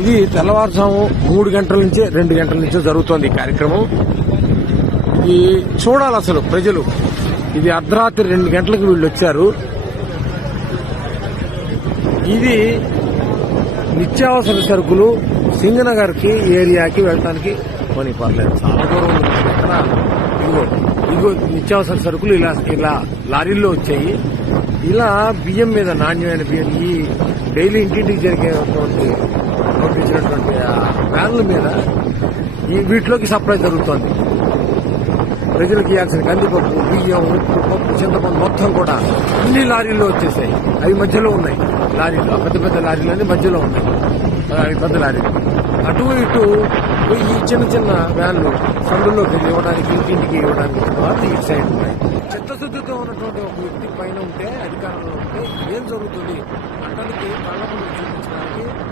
ఇది తెల్లవారుజాము 3 గంటల నుంచి 2 గంటల నుంచో జరుగుతోంది ఈ కార్యక్రమం. ఇది చూడాలి అసలు ప్రజలు. ఇది అర్ధరాత్రి 2 గంటలకు వీళ్ళు వచ్చారు. ఇది నిత్యావసర సరుకులు సింగనగర్ కి ఏరియాకి వెళ్ళడానికి పని పర్లేదు, చాలా దూరం ఉంది. ఇక్కడ ఇదిగో నిత్యావసర సరుకులు ఇలా లారీల్లో వచ్చాయి. ఇలా బియ్యం మీద, నాణ్యమైన బియ్యం, ఈ డైలీ ఇంటింటికి జరిగేటువంటి పంపించినటువంటి వ్యాన్ల మీద వీటిలోకి సప్లై జరుగుతోంది. ప్రజలకు ఇవ్వాల్సిన కందిపప్పు, బియ్యం, ఉప్పు, పప్పు, చింతపండు మొత్తం కూడా అన్ని లారీల్లో వచ్చేసాయి. అవి మధ్యలో ఉన్నాయి లారీలు, పెద్ద పెద్ద లారీలు అన్ని మధ్యలో ఉన్నాయి. అవి పెద్ద లారీలు. అటు ఇటు ఈ చిన్న చిన్న వ్యాన్లు సందుల్లోకి ఇవ్వడానికి, ఇంటింటికి ఇవ్వడానికి ఇటు సైడ్ ఉన్నాయి.